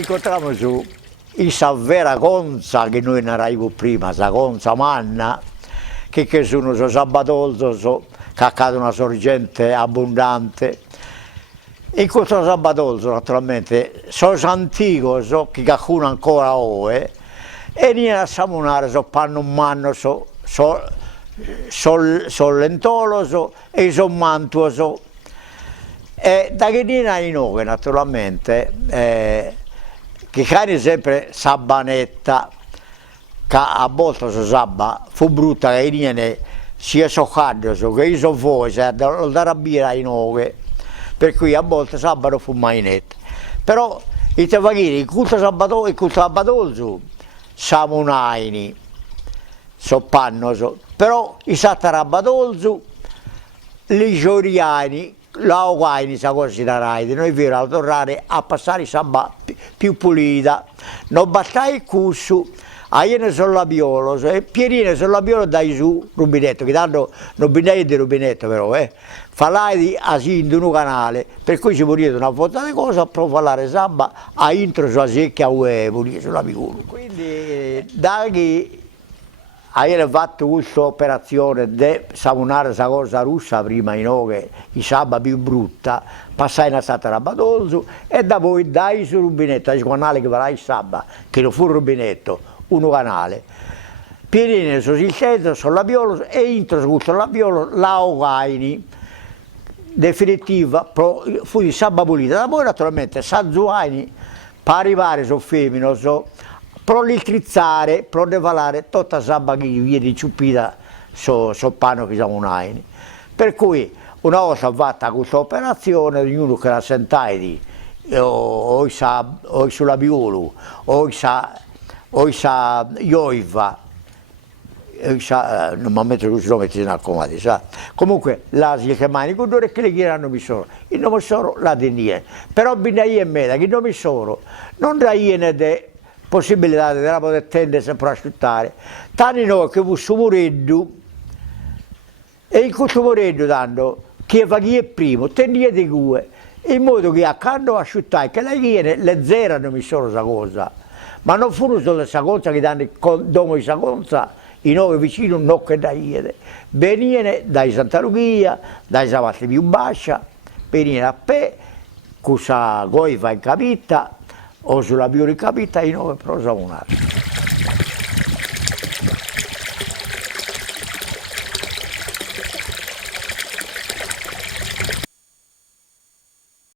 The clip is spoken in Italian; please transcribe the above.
incontriamo su questa vera conza che noi narraiamo prima, questa conza manna, che sono sabatolzo, che accade una sorgente abbondante. In questo sabatolzo naturalmente sono antico, che qualcuno ancora ove, e viene a samunare, panno un manno, lentoloso e mantuoso. E da che viene in noi naturalmente, che cani sempre sabanetta, che a volte si sabba, fu brutta che viene sia soccato, che io so voi, da rabbire ai noi, per cui a volte sabato fu mainetta. Però i tevachini, il culto sabatolzo, samunaini, soppannoso, però i sattarabatolzo, li gioriani, la uguaini sa cosa si darai, noi vero a tornare a passare il sabato più pulita, non battai il curso, a iene sollabiolo, e pierine sollabiolo dai su rubinetto, che tanto non binai di rubinetto però, falai a in un canale, per cui ci volete una volta di cosa, per fare sabba a intro sulla secchia pulire sulla piccolo. Quindi da che abbiamo fatto questa operazione di samunare questa cosa russa prima in noi, i sabba più brutta, passai in stata rabatolzo e da poi dai sul rubinetto, il canale che farà il sabba, che non fu un rubinetto, uno canale. Pierine sul silteto, sul labiolo e intro sul labiolo la ogaini. Definitiva, fu di sabba pulita. Da poi naturalmente Sazuaini, per arrivare sul femmino, pro litrizzare, pro devalare tutta la sabba che viene ciupita sul panno che siamo naini. Per cui una volta fatta questa operazione, ognuno che la sentai o sulla biolo, o sa ioiva, non mi metto così, non metti in accomodi, sa? Comunque la si chiamano i condori che le chiedono misoro, il nome soro la tenia, però binai e meta che il nome soro non da iene de possibilità di poter tendere sempre a asciuttare, tanti noi che questo moreddo, e in questo moreddo tanto, che fa chi è primo, tendia di due, in modo che accanto a asciuttare, che la iene le zerano mi solo questa cosa, ma non furono solo questa cosa che danno dopo questa cosa, i noi vicini non che da iene, venivano dai Santa Lucia, dai Savatti più bascia, venivano a pe, questa goiva in capita, o sulla biura in capita, i noi prosavonati.